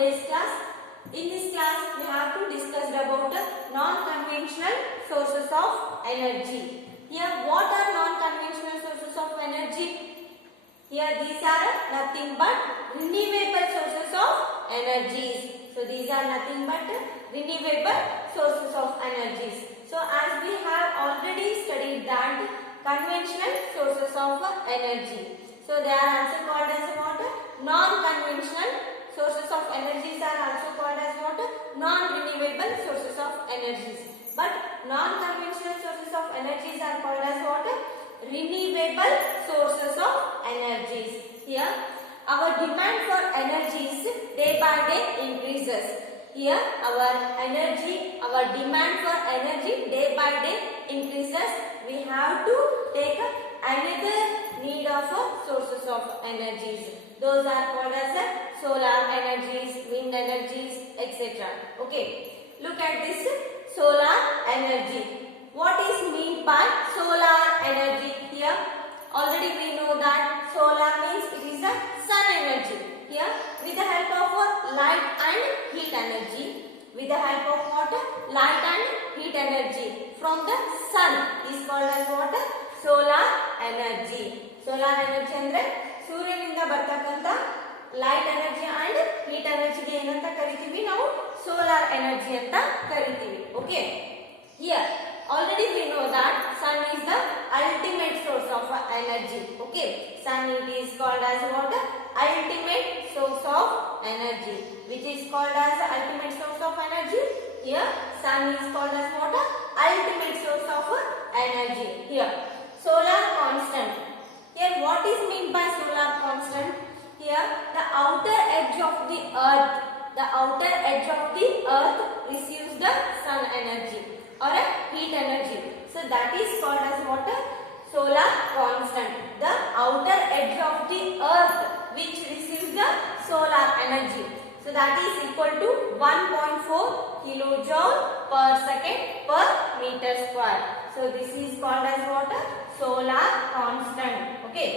today's class. In this class, we have to discuss about non-conventional sources of energy. Here, what are non-conventional sources of energy? Here, these are nothing but renewable sources of energies. So, these are nothing but renewable sources of energies. So, as we have already studied that conventional sources of energy. So, they are also called as what? Non-conventional sources of energies are also called as what? Non-renewable sources of energies. But non-conventional sources of energies are called as what? Renewable sources of energies. Here, our demand for energies day by day increases. Here, our demand for energy day by day increases. We have to take another need of sources of energies. Those are called as solar energies, wind energies, etc. Okay. Look at this solar energy. What is meant by solar energy here? Already we know that solar means it is a sun energy. Here, with the help of light and heat energy. With the help of what? Light and heat energy from the sun is called as what? Solar energy. Solar energy andre ಸೂರ್ಯನಿಂದ ಬರ್ತಕ್ಕಂತ light energy and heat ಎನರ್ಜಿಗೆ ಏನಂತ ಕರಿತೀವಿ ನಾವು solar energy ಅಂತ ಕರಿತೀವಿ. Okay, here already we know that sun is the ultimate source of energy. Okay, sun it is called as what? Ultimate source of energy. Which is called as ultimate source of energy? Here sun is called as what? Ultimate source of energy. Here solar constant. Here what is meant by solar constant? Here the outer edge of the earth receives the sun energy or a heat energy. So that is called as what? Solar constant. The outer edge of the earth which receives the solar energy. So that is equal to 1.4 kilojoule per second per meter square. So this is called as what? Solar constant. Okay.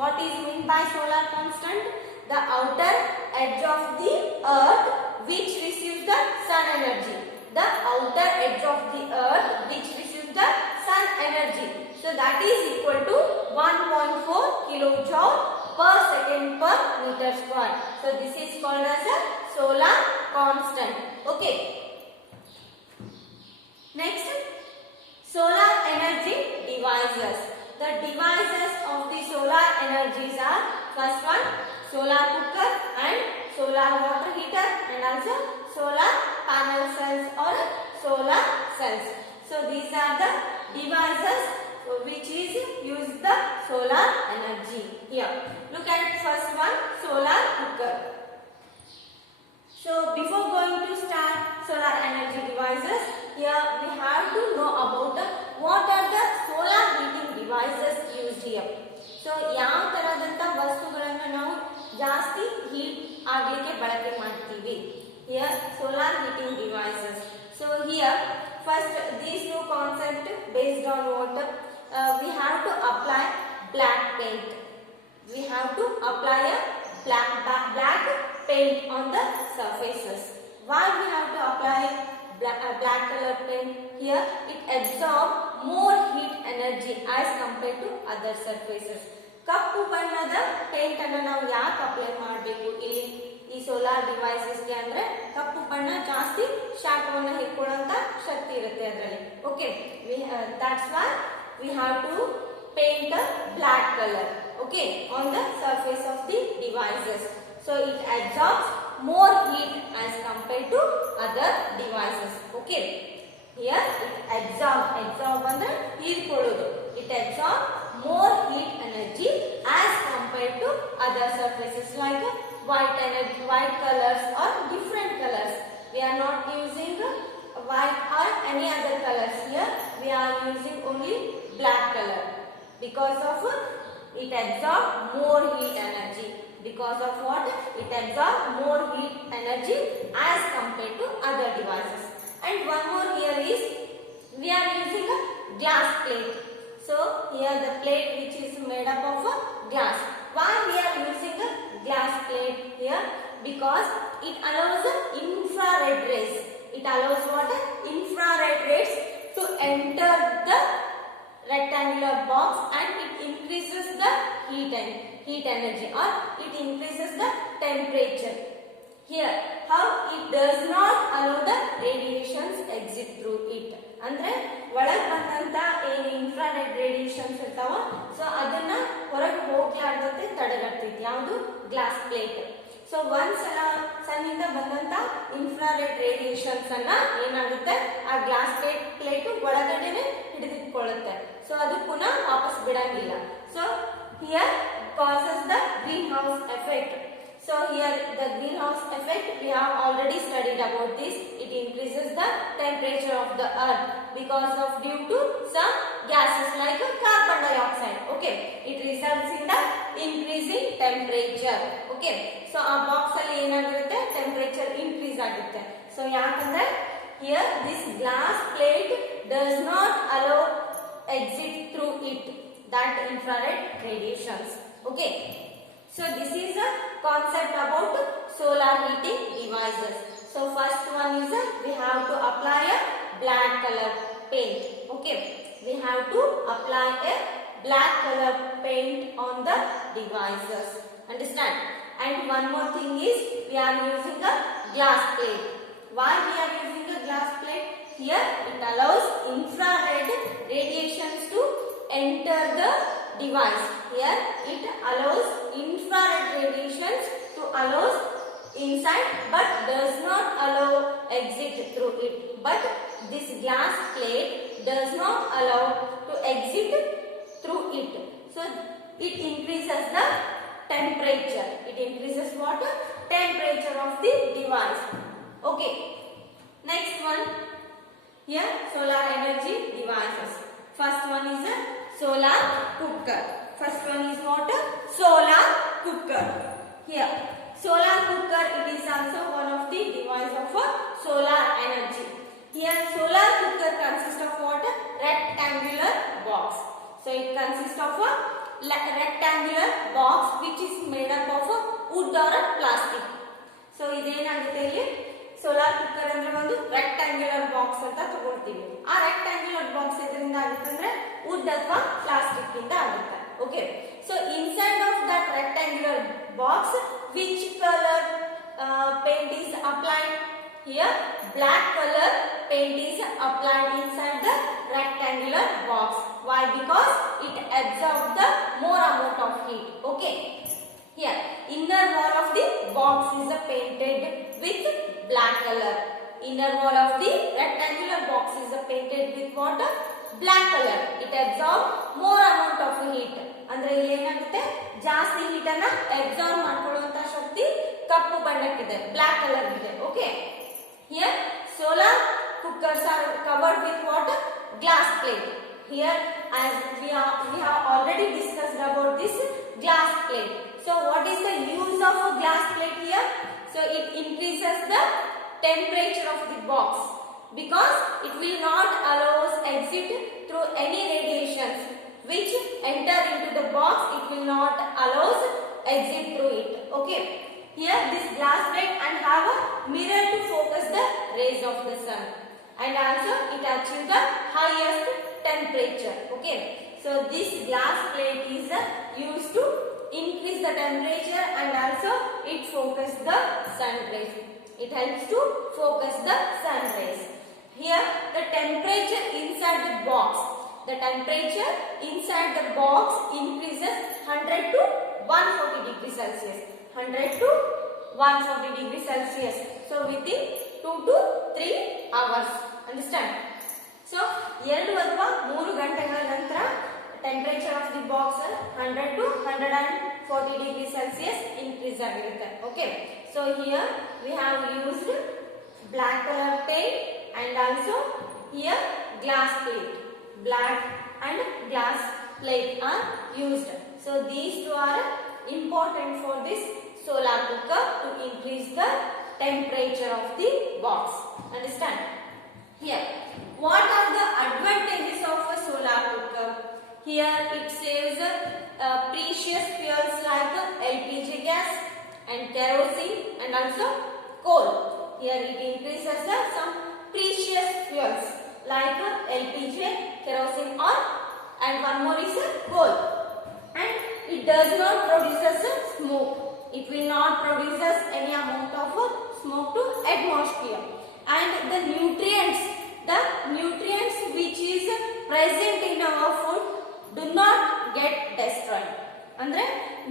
What is meant by solar constant? The outer edge of the earth which receives the sun energy. The outer edge of the earth which receives the sun energy. So that is equal to 1.4 kilojoule per second per meter square. So this is called as a solar constant. Okay. Next, solar energy devices. The devices of the solar energies are first one solar cooker and solar water heater and also solar panel cells or solar cells. So these are the devices which is use the solar energy. Here look at first one solar cooker. So before going to start solar energy devices, here we have to know about what are the solar heating devices used here. So ಯಾವ ತರದಂತ ವಸ್ತುಗಳನ್ನು ನಾವು ಜಾಸ್ತಿ heat ಆಗಲಿಕ್ಕೆ ಬಳಕೆ ಮಾಡ್ತೀವಿ. Here solar heating devices. So here first these two concept based on what? We have to apply black paint. We have to apply a black paint on the surfaces. Why we have to apply black color paint? Here it absorbs more heat energy as compared to other surfaces. ಕಪ್ಪು ಬಣ್ಣದ paint ಅನ್ನು ನಾವು ಯಾಕೆ apply ಮಾಡಬೇಕು ಇಲ್ಲಿ ಈ solar devices ಗೆ ಅಂದ್ರೆ ಕಪ್ಪು ಬಣ್ಣ ಜಾಸ್ತಿ ಶಾಖವನ್ನು ಹೀರಿಕೊಳ್ಳುವಂತ ಶಕ್ತಿ ಇರುತ್ತೆ ಅದರಲ್ಲಿ. Okay, that's why we have to paint a black color, okay, on the surface of the devices. So it absorbs more heat as compared to other devices. Okay, here it absorb ಅಂದ್ರೆ ಹೀರಿಕೊಳ್ಳೋದು. It absorbs more heat energy as compared to other surfaces like white colors or different colors. We are not using white or any other colors here. We are using only black color because of it absorbs more heat energy. Because of what? It absorbs more heat energy as compared to other devices. And one more here is we are using a glass plate. So here the plate which is made up of a glass. Why we are using a glass plate here? because it allows infrared rays. It allows what? Infrared rays to enter the rectangular box and it increases the heat energy, or it increases the temperature. Here, how it does not allow the radiations exit through it. ಅಂದ್ರೆ ಒಳಗೆ ಬಂದಂತ ಏನು infrared radiations ಇರ್ತಾವ, so ಅದನ್ನ ಹೊರಗೆ ಹೋಗ್ಲಾರ್ದಂತೆ ತಡೆಗಟ್ತೈತಿ. ಯಾವುದು? Glass plate. So ಒಂದ್ಸಲ ಸನ್ನಿಂದ ಬಂದಂತ ಇನ್ಫ್ರಾರೆಡ್ ರೇಡಿಯೇಷನ್ಸ್ ಅನ್ನ ಏನಾಗುತ್ತೆ, ಆ ಗ್ಲಾಸ್ ಪ್ಲೇಟ್ ಒಳಗಡೆನೆ ಹಿಡಿದಿಟ್ಕೊಳ್ಳುತ್ತೆ. ಸೊ ಅದು ಪುನಃ ವಾಪಸ್ ಬಿಡಂಗಿಲ್ಲ. So here causes the greenhouse effect. So here the greenhouse effect, we have already studied about this. It increases the temperature of the earth because of due to some gases like carbon dioxide. Okay, it results in the increasing temperature. Okay, so a box alli enagirutte, temperature increase agutte. So yakandre here this glass plate does not allow exit through it that infrared radiations. Okay, so this is a concept about solar heating devices. So first one is we have to apply a black color paint. Okay, we have to apply a black color paint on the devices. Understand? And one more thing is we are using a glass plate. Why we are using a glass plate? Here it allows infrared radiations to enter the device. Here it allows infrared radiations to allow inside but does not allow exit through it. But this glass plate does not allow to exit through it. So it increases the temperature. It increases what? Temperature of the device. Okay. Next one. Here solar energy devices. First one is a solar cooker. First one is what? Solar cooker. Here, solar cooker, it is also one of the device of solar energy. Here, solar cooker consists of what? Rectangular box. So it consists of a rectangular box which is made up of wood or plastic. So idenagutte illi solar cooker ಅಂದ್ರೆ ಒಂದು rectangular box ಅಂತ ತಗೊಳ್ತೀವಿ. ಆ rectangular box ಇದರಿಂದ ಆಗುತ್ತೆ ಅಂದ್ರೆ wood ಅಥವಾ plastic ಇಂದ ಆಗುತ್ತೆ. Okay, so inside of that rectangular box which colour paint is applied? Here black color paint is applied inside the rectangular box. Why? Because it absorbs the more amount of heat. Okay, here inner wall of the box is painted with black color. Inner wall of the rectangular box is painted with what? Black color. It absorbs more amount of heat. ಅಂದ್ರೆ ಇಲ್ಲಿ ಏನಾಗುತ್ತೆ, ಜಾಸ್ತಿ heat ಅನ್ನ absorb ಮಾಡ್ಕೊಳ್ಳುವಂತ ಶಕ್ತಿ ಕಪ್ಪು ಬಣ್ಣಕ್ಕಿದೆ, black colour ಇದೆ. Okay, here solar cookers are covered with what? Glass plate. Here as we have already discussed about this glass plate. So what is the use of a glass plate here? So it increases the temperature of the box because it will not allow exit through any radiations which enter into the box. It will not allow exit through it. Okay, here this glass plate and have a mirror to focus the rays of the sun, and also it achieves the highest temperature. Okay, so this glass plate is used to increase the temperature and also it focuses the sun rays. It helps to focus the sun rays. Here the temperature inside the box. The temperature inside the box increases 100 to 140 degrees Celsius. 100 to 140 degrees Celsius. So within 2 to 3 hours. Understand? So 2 ಅಥವಾ 3 ಗಂಟೆಗಳ ನಂತರ temperature of the box 100 to 140 degrees Celsius increase ಆಗಿರುತ್ತೆ. Okay, so here we have used black color paint and also here glass plate. Black and glass plate are used. So these two are important for this solar cooker to increase the temperature of the box. Understand? Here, what are the advantages of a solar cooker? Here it saves precious fuels like LPG gas and kerosene and and also coal. Here it increases some precious fuels like LPG, kerosene oil, and one more is coal. And it does not produce smoke. It will not produce any amount of smoke to atmosphere. And the nutrients which is present in our food do not get destroyed. ಅಂದ್ರೆ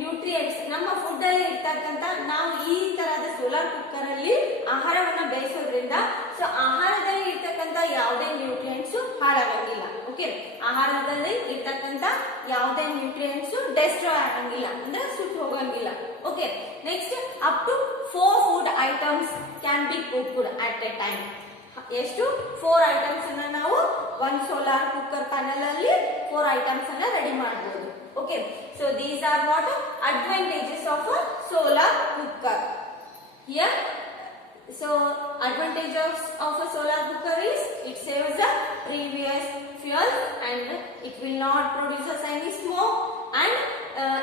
nutrients ನಮ್ಮ food ಅಲ್ಲಿ ಇರ್ತಕ್ಕಂತ ನಾವು ಈ ತರಹದ solar cooker ಅಲ್ಲಿ ಆಹಾರವನ್ನ ಬೇಯಿಸೋದ್ರಿಂದ so ಆಹಾರದಲ್ಲಿ ಇರ್ತಕ್ಕಂತ ಯಾವುದೇ ನ್ಯೂಟ್ರಿಯೆಂಟ್ಸ್ ಹಾಳಾಗಂಗಿಲ್ಲ. ಓಕೆ, ಆಹಾರದಲ್ಲಿ ಇರ್ತಕ್ಕಂತ ಯಾವುದೇ ನ್ಯೂಟ್ರಿಯೆಂಟ್ಸ್ ಡೆಸ್ಟ್ರಾಯ್ ಆಗಂಗಿಲ್ಲ ಅಂದ್ರೆ ಸುಟ್ಟು ಹೋಗಂಗಿಲ್ಲ. Okay, next up to 4 food items can be cooked at a time. ಎಷ್ಟು 4 ಐಟಮ್ಸ್ ಅನ್ನ ನಾವು ಒಂದು ಸೋಲಾರ್ ಕುಕ್ಕರ್ ಪ್ಯಾನೆಲ್ ಅಲ್ಲಿ 4 ಐಟಮ್ಸ್ ಅನ್ನ ರೆಡಿ ಮಾಡಬಹುದು. Okay, so these are what advantages of a solar cooker. Here, so advantages of a solar cooker is it saves the previous fuel and it will not produce any smoke and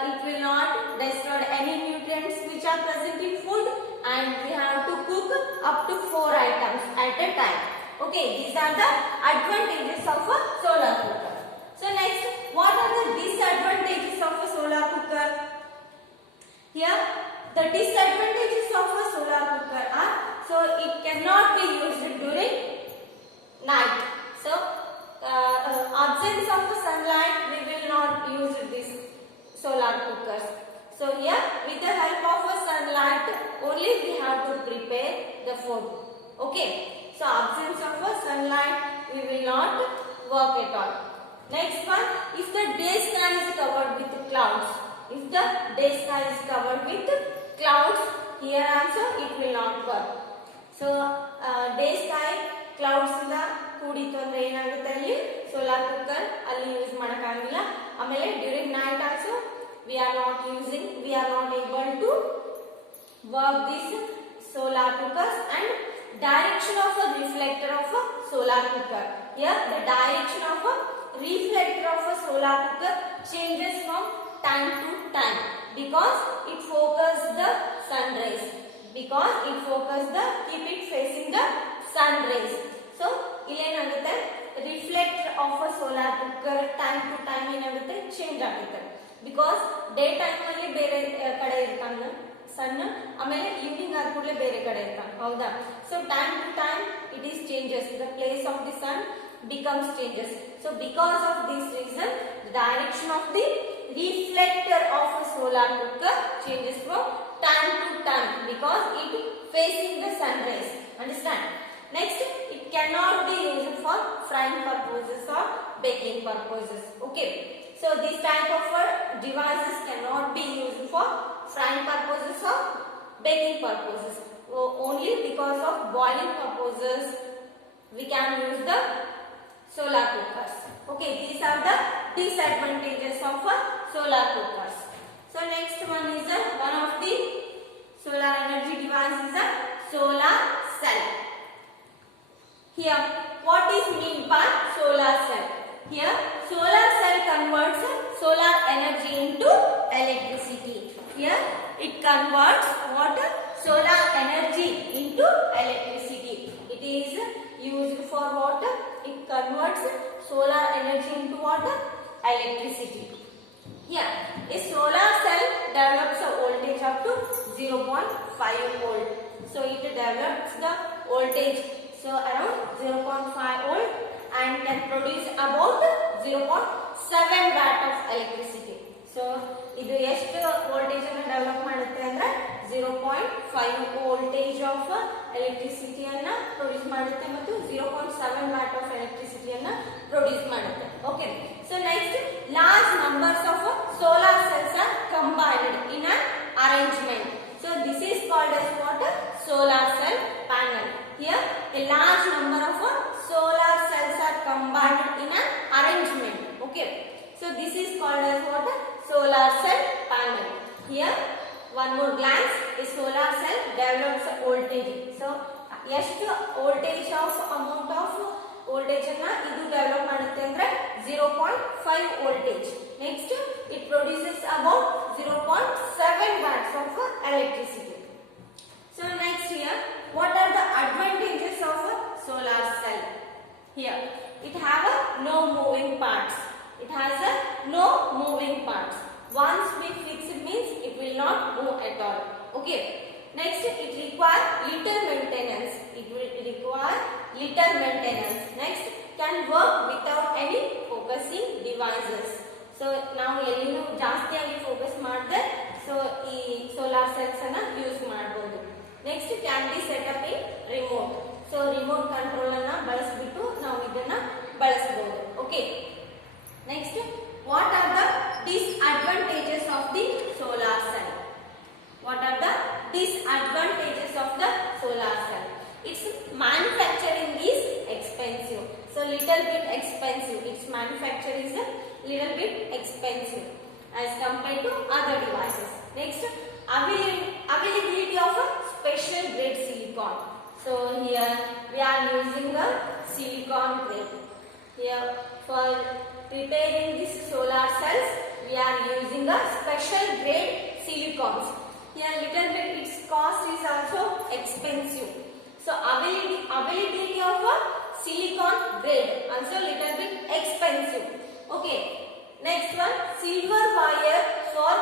it will not destroy any nutrients which are present in food, and we have to cook up to 4 items at a time. Okay, these are the advantages of a solar cooker. So next, what are the disadvantages of a solar cooker? Here, the disadvantages of a solar cooker are, so it cannot be used during night. So, absence of the sunlight, we will not use this solar cookers. So here, with the help of a sunlight, only we have to prepare the food. Okay. So absence of a sunlight, we will not work at all. Next one, if the day sky is covered with clouds, if the day sky is covered with clouds, here also it will not work. So day sky clouds ಇಂದ ಕೂಡಿತ್ತು ಅಂದ್ರೆ ಏನಾಗುತ್ತೆ ಅಲ್ಲಿ solar cooker ಅಲ್ಲಿ use ಮಾಡಕ್ಕಾಗಿಲ್ಲ. ಆಮೇಲೆ during night also we are not able to work this solar cookers. And direction of a reflector of a solar cooker, here the direction of a reflector of a solar cooker changes from time to time because it focuses the sun rays, keep it facing the sun rays. So ilenagutte reflector of a solar cooker time to time enagutte change agutte because day time alli bere kade irtana sun, ಆಮೇಲೆ evening ಆದ ಕೂಡಲೇ ಬೇರೆ ಕಡೆ ಇರ್ತಾನೆ, ಹೌದಾ? So time to time it is changes, the place of the sun becomes changes. So because of this reason, the direction of the reflector of a solar cooker changes from time to time because it facing the sun rays. Understand? Next, it cannot be used for frying purposes or baking purposes. Okay. So this type of devices cannot be used for frying purposes or baking purposes. Only because of boiling purposes we can use the solar cookers. Okay, these are the disadvantages of solar cookers. So next one is one of the solar energy device is a solar cell. Here, what is mean by solar cell? Here, solar cell converts solar energy into electricity. Here, it converts what? Solar energy into electricity. It is used for what? It converts solar energy into what? Electricity. Here, a solar cell develops a voltage up to 0.5 volt. So it develops the voltage so around 0.5 volt and can produce about 0.7 watt of electricity. So ಇದು ಎಷ್ಟು voltage ಅನ್ನು develop ಮಾಡುತ್ತೆ ಅಂದ್ರೆ 0.5 voltage of electricity ಅನ್ನ produce ಮಾಡುತ್ತೆ ಮತ್ತು 0.7 watt of electricity ಅನ್ನ produce ಮಾಡುತ್ತೆ. Okay, so next large numbers of solar cells R combined in an arrangement. So this is called as what? Solar cell panel. Here a large number of solar cells are combined in an arrangement. Okay, so this is called as what? Solar cell panel. Here one more glance, a solar cell develops a voltage. So ಎಷ್ಟು voltage of amount of voltage ಅನ್ನ ಇದು develop ಮಾಡುತ್ತೆ ಅಂದ್ರೆ 0.5 voltage. Next, it produces about 0.7 watts of electricity. So Okay. Next, it require little maintenance. It will require little maintenance. Next, can work without any focusing devices. So now ಎಲ್ಲಿನೂ ಜಾಸ್ತಿಯಾಗಿ focus ಮಾಡದೆ so ಈ solar cells ಅನ್ನ use ಮಾಡಬಹುದು. Next, can be set up in remote. So remote control ಅನ್ನ ಬಳಸಿಬಿಟ್ಟು ನಾವು ಇದನ್ನ ಬಳಸಬಹುದು. Okay. Next, what are the disadvantages of the solar cell? What are the disadvantages of the solar cell? Its manufacturing is expensive. So little bit expensive. Its manufacture is a little bit expensive as compared to other devices. Next, availability of a special grade silicon. So here we are using a silicon grade. Here for preparing these solar cells, we are using a special grade silicons. Here little bit its cost is also expensive. So availability of a silicon grade also little bit expensive. Okay. Next one, silver wire for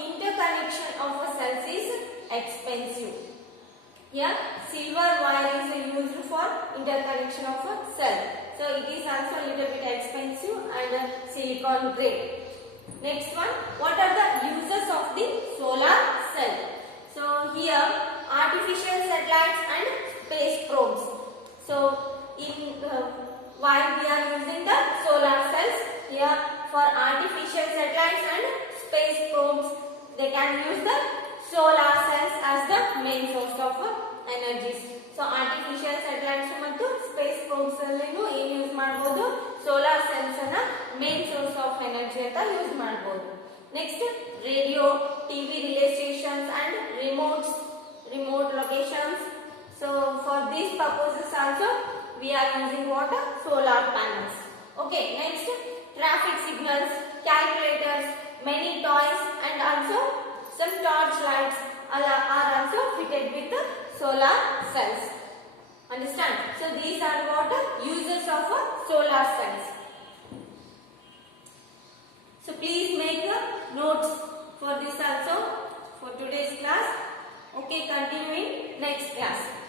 interconnection of a cells is expensive. Here silver wire is used for interconnection of a cell. So it is also little bit expensive and silicon grade. Next one, what are the uses of the solar cell? So here artificial satellites and space probes. So in while we are using the solar cells, here for artificial satellites and space probes, they can use the solar cells as the main source of energies. So artificial satellites ಮತ್ತು space probes ಅಲ್ಲಿನೂ ಏನು use ಮಾಡಬಹುದು? solar cells ಅನ್ನ main source of energy ಅಂತ use ಮಾಡಬಹುದು. Next, radio, TV relay stations and remote locations. So for these purposes also we are using what? Solar panels. Okay. Next, traffic signals, calculators, many toys and also some torch lights are also fitted with the solar cells. Understand? So these are what uses of solar cells. So please make notes for this also for today's class. Okay, continuing next class.